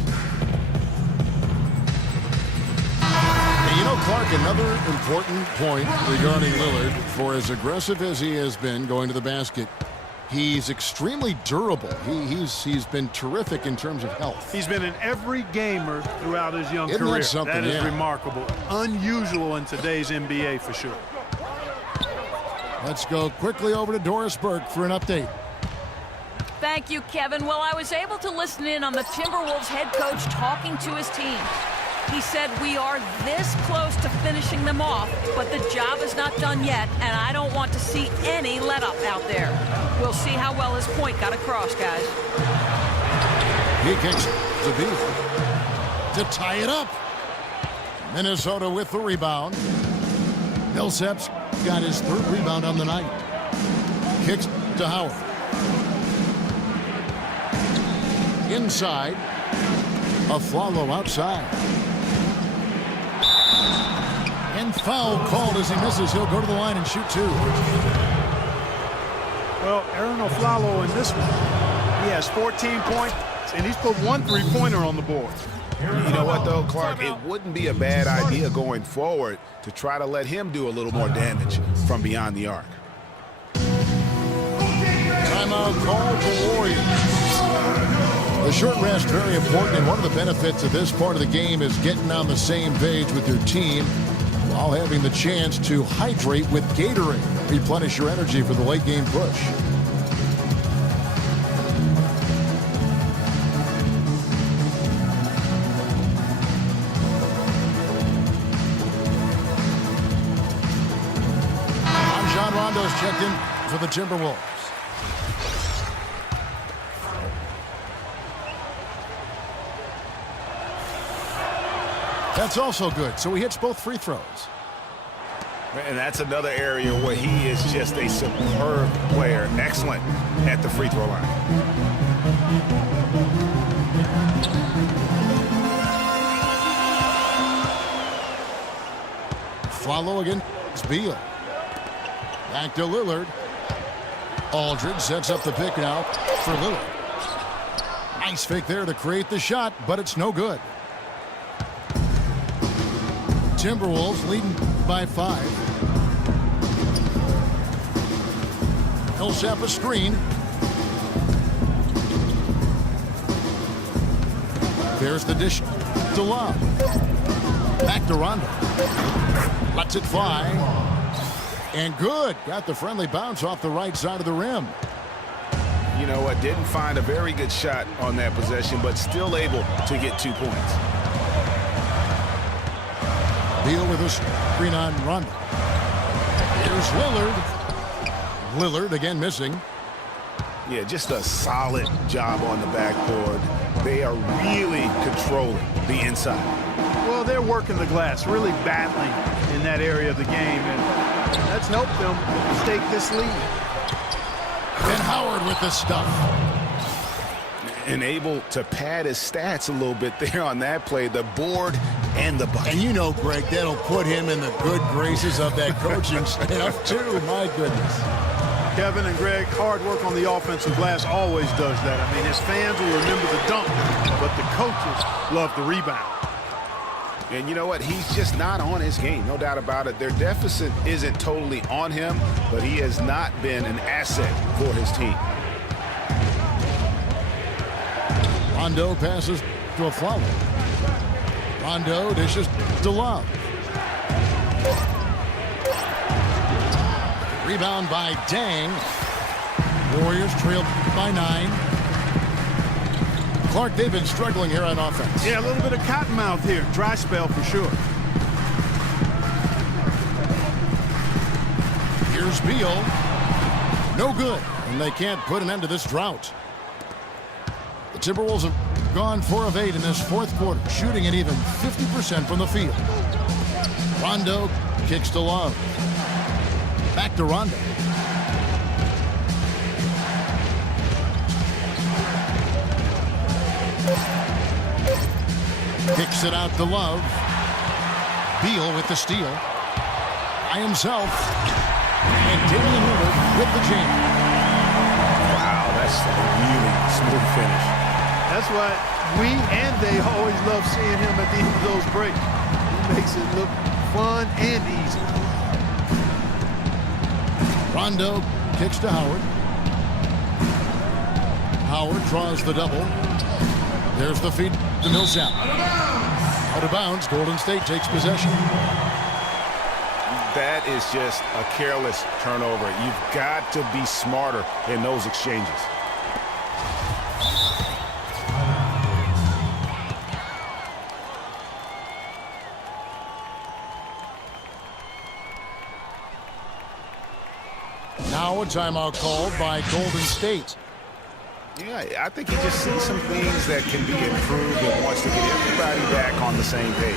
And you know, Clark, another important point regarding Lillard, for as aggressive as he has been going to the basket, he's extremely durable. He's been terrific in terms of health. He's been an every gamer throughout his young Isn't career. that something? That is Yeah. remarkable. Unusual in today's NBA for sure. Let's go quickly over to Doris Burke for an update. Thank you, Kevin. Well, I was able to listen in on the Timberwolves head coach talking to his team. He said, we are this close to finishing them off, but the job is not done yet, and I don't want to see any let-up out there. We'll see how well his point got across, guys. He kicks to Beal to tie it up. Minnesota with the rebound. Millsap's got his third rebound on the night. Kicks to Howard. Inside. Aflalo outside. And foul called as he misses. He'll go to the line and shoot 2. Well, Aaron Aflalo in this one, he has 14 points, and he's put 1 3-pointer on the board. You know what, though, Clark? It wouldn't be a bad idea going forward to try to let him do a little more damage from beyond the arc. Timeout called for Warriors. The short rest, very important, and one of the benefits of this part of the game is getting on the same page with your team while having the chance to hydrate with Gatorade. Replenish your energy for the late game push. John Rondo's checked in for the Timberwolves. That's also good, so he hits both free throws. And that's another area where he is just a superb player. Excellent at the free throw line. Follow against Beal. Back to Lillard. Aldridge sets up the pick now for Lillard. Nice fake there to create the shot, but it's no good. Timberwolves leading by 5. Millsap a screen. There's the dish to Love. Back to Rondo. Lets it fly. And good. Got the friendly bounce off the right side of the rim. You know what? Didn't find a very good shot on that possession, but still able to get 2 points. Beal with a screen on Rondo. Here's Lillard. Lillard again missing. Yeah, just a solid job on the backboard. They are really controlling the inside. Well, they're working the glass, really battling in that area of the game, and that's helped them stake this lead. And Howard with the stuff. And able to pad his stats a little bit there on that play, the board and the bucket. And you know, Greg, that'll put him in the good graces of that coaching staff, too. My goodness. Kevin and Greg, hard work on the offensive glass always does that. I mean, his fans will remember the dunk, but the coaches love the rebound. And you know what? He's just not on his game, no doubt about it. Their deficit isn't totally on him, but he has not been an asset for his team. Rondo passes to a follow. Rondo dishes to Love. Rebound by Dang. Warriors trailed by 9. Clark, they've been struggling here on offense. Yeah, a little bit of cottonmouth here. Dry spell for sure. Here's Beal. No good. And they can't put an end to this drought. The Timberwolves have gone 4 of 8 in this fourth quarter, shooting at even 50% from the field. Rondo kicks to Love. Back to Rondo. Kicks it out to Love. Beal with the steal. By himself. And Damian Lillard with the jam. Wow, that's a really smooth finish. That's why we and they always love seeing him at the end of those breaks. He makes it look fun and easy. Rondo kicks to Howard. Howard draws the double. There's the feed to Millsap. Out of bounds. Golden State takes possession. That is just a careless turnover. You've got to be smarter in those exchanges. Now a timeout called by Golden State. Yeah, I think he just sees some things that can be improved and wants to get everybody back on the same page.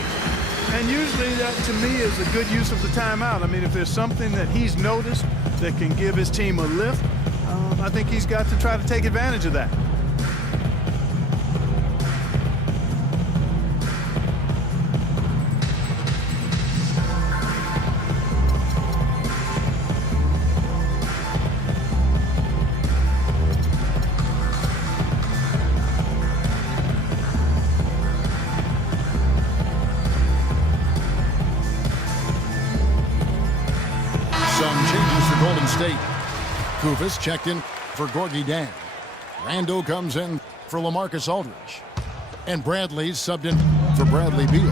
And usually that, to me, is a good use of the timeout. I mean, if there's something that he's noticed that can give his team a lift, I think he's got to try to take advantage of that. Golden State. Kufis checked in for Gorgie Dan. Rando comes in for LaMarcus Aldridge. And Bradley's subbed in for Bradley Beal.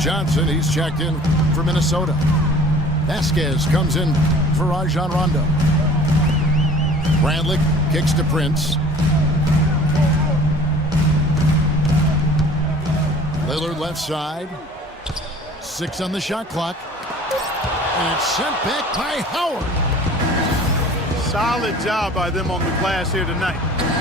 Johnson, he's checked in for Minnesota. Vasquez comes in for Rajon Rondo. Bradley kicks to Prince. Lillard left side. 6 on the shot clock. And it's sent back by Howard. Solid job by them on the glass here tonight.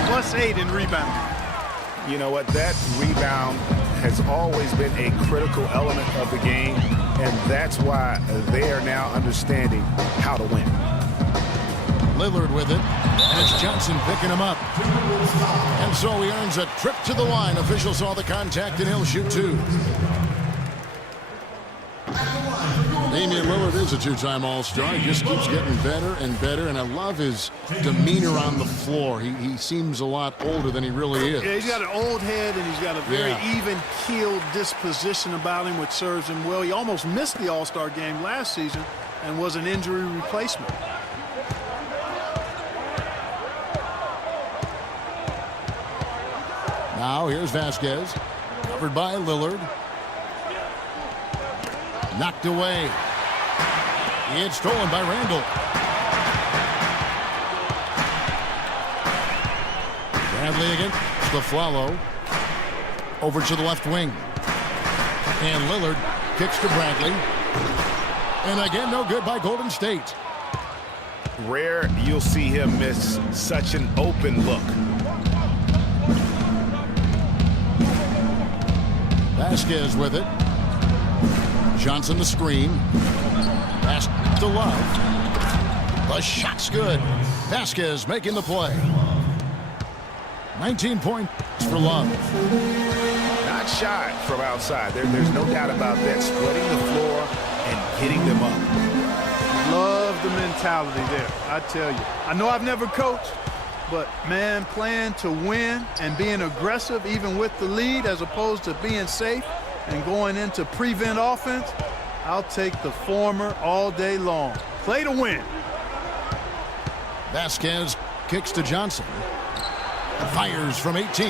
+8 in rebounding. You know what? That rebound has always been a critical element of the game, and that's why they are now understanding how to win. Lillard with it, and it's Johnson picking him up. And so he earns a trip to the line. Officials saw the contact, and he'll shoot two. Damian Lillard is a two-time All-Star. He just keeps getting better and better, and I love his demeanor on the floor. He seems a lot older than he really is. Yeah, he's got an old head, and he's got a very even-keeled disposition about him, which serves him well. He almost missed the All-Star game last season and was an injury replacement. Now here's Vasquez, covered by Lillard. Knocked away. It's stolen by Randall. Bradley against Flalo. Over to the left wing. And Lillard kicks to Bradley. And again, no good by Golden State. Rare you'll see him miss such an open look. Vasquez with it. Johnson the screen. Pass to Love. The shot's good. Vasquez making the play. 19 points for Love. Not shy from outside. There's no doubt about that. Spreading the floor and getting them up. Love the mentality there, I tell you. I know I've never coached, but, man, playing to win and being aggressive even with the lead as opposed to being safe and going into prevent offense, I'll take the former all day long. Play to win. Vasquez kicks to Johnson. Fires from 18.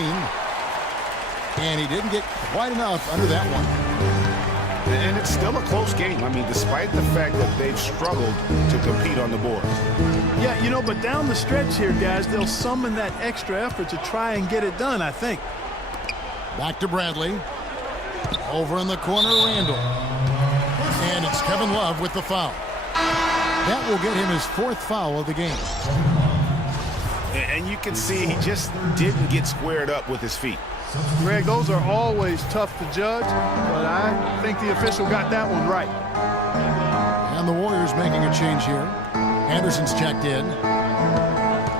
And he didn't get quite enough under that one. And it's still a close game. I mean, despite the fact that they've struggled to compete on the boards. Yeah, you know, but down the stretch here, guys, they'll summon that extra effort to try and get it done, I think. Back to Bradley. Over in the corner, Randall. And it's Kevin Love with the foul. That will get him his fourth foul of the game. And you can see he just didn't get squared up with his feet. Greg, those are always tough to judge, but I think the official got that one right. And the Warriors making a change here. Anderson's checked in.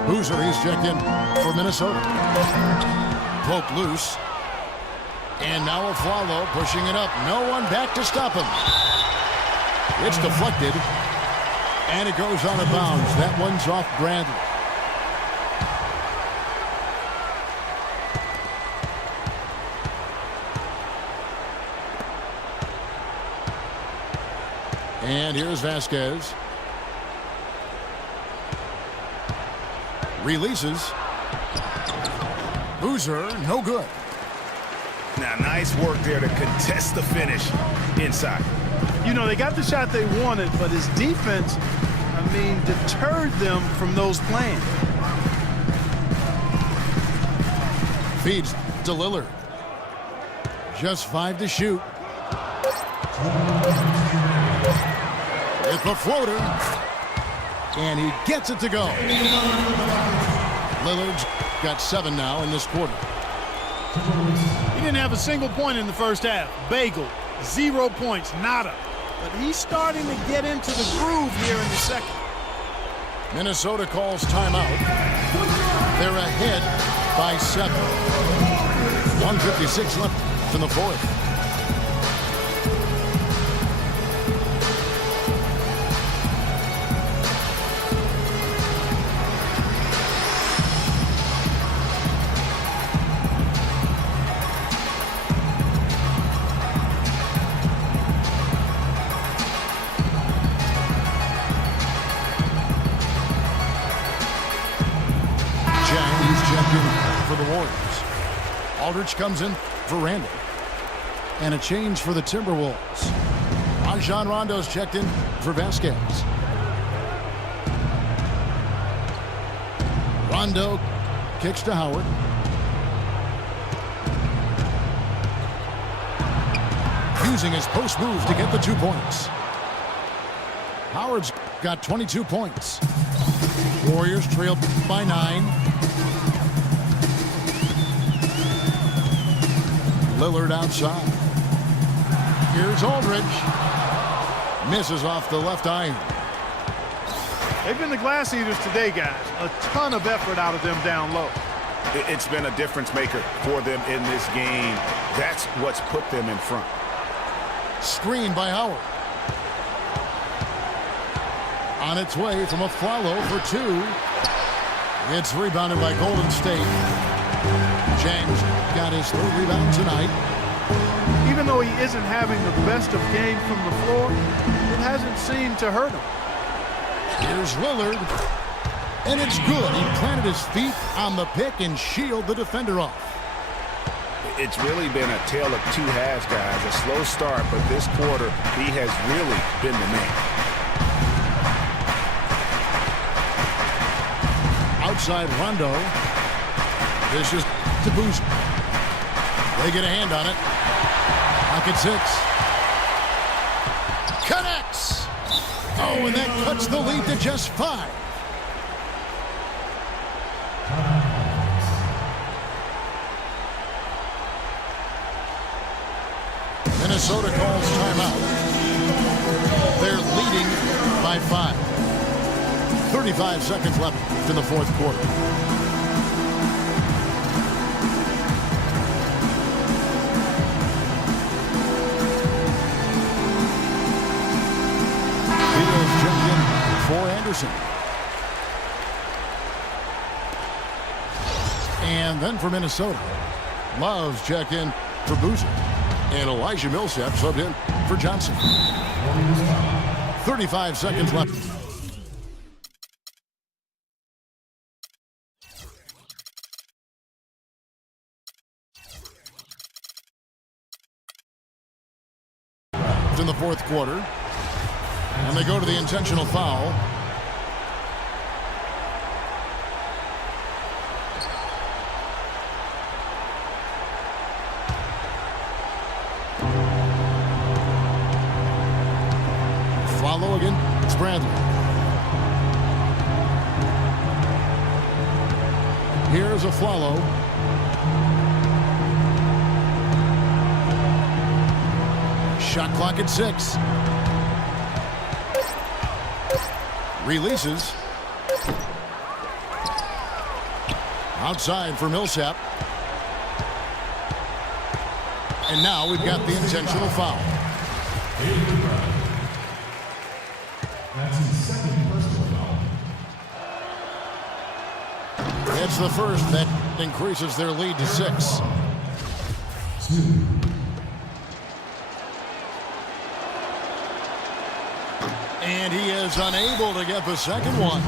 Boozer, he's checked in for Minnesota. Broke loose. And now Flalo pushing it up. No one back to stop him. It's deflected. And it goes out of bounds. That one's off Bradley. And here's Vasquez. Releases. Boozer, no good. Now, nice work there to contest the finish inside. You know, they got the shot they wanted, but his defense, I mean, deterred them from those plans. Feeds to Lillard. Just 5 to shoot. With the floater. And he gets it to go. Lillard's got 7 now in this quarter. He didn't have a single point in the first half. Bagel, 0 points, nada. But he's starting to get into the groove here in the second. Minnesota calls timeout. They're ahead by 7. 1:56 left in the fourth. For the Warriors. Aldridge comes in for Randall. And a change for the Timberwolves. Rajon Rondo's checked in for Vasquez. Rondo kicks to Howard. Using his post move to get the 2 points. Howard's got 22 points. Warriors trail by 9. Lillard outside. Here's Aldridge. Misses off the left iron. They've been the glass eaters today, guys. A ton of effort out of them down low. It's been a difference maker for them in this game. That's what's put them in front. Screen by Howard. On its way from a follow for two. It's rebounded by Golden State. James got his third rebound tonight. Even though he isn't having the best of games from the floor, it hasn't seemed to hurt him. Here's Lillard. And it's good. He planted his feet on the pick and shielded the defender off. It's really been a tale of two halves, guys. A slow start, but this quarter, he has really been the man. Outside Rondo. This is to Boozer. They get a hand on it. Pocket six. Connects. Oh, and that cuts the lead to just 5. Minnesota calls timeout. They're leading by 5. 35 seconds left in the fourth quarter. Beals jumped in for Anderson. And then for Minnesota, Love's checked in for Boozer. And Elijah Millsap subbed in for Johnson. 35 seconds left. In the fourth quarter. And they go to the intentional foul. Follow again. It's Bradley. Here's a follow. Shot clock at 6. Releases. Outside for Millsap. And now we've got the intentional foul. That's his second personal foul. It's the first that increases their lead to 6. 2. And he is unable to get the second one.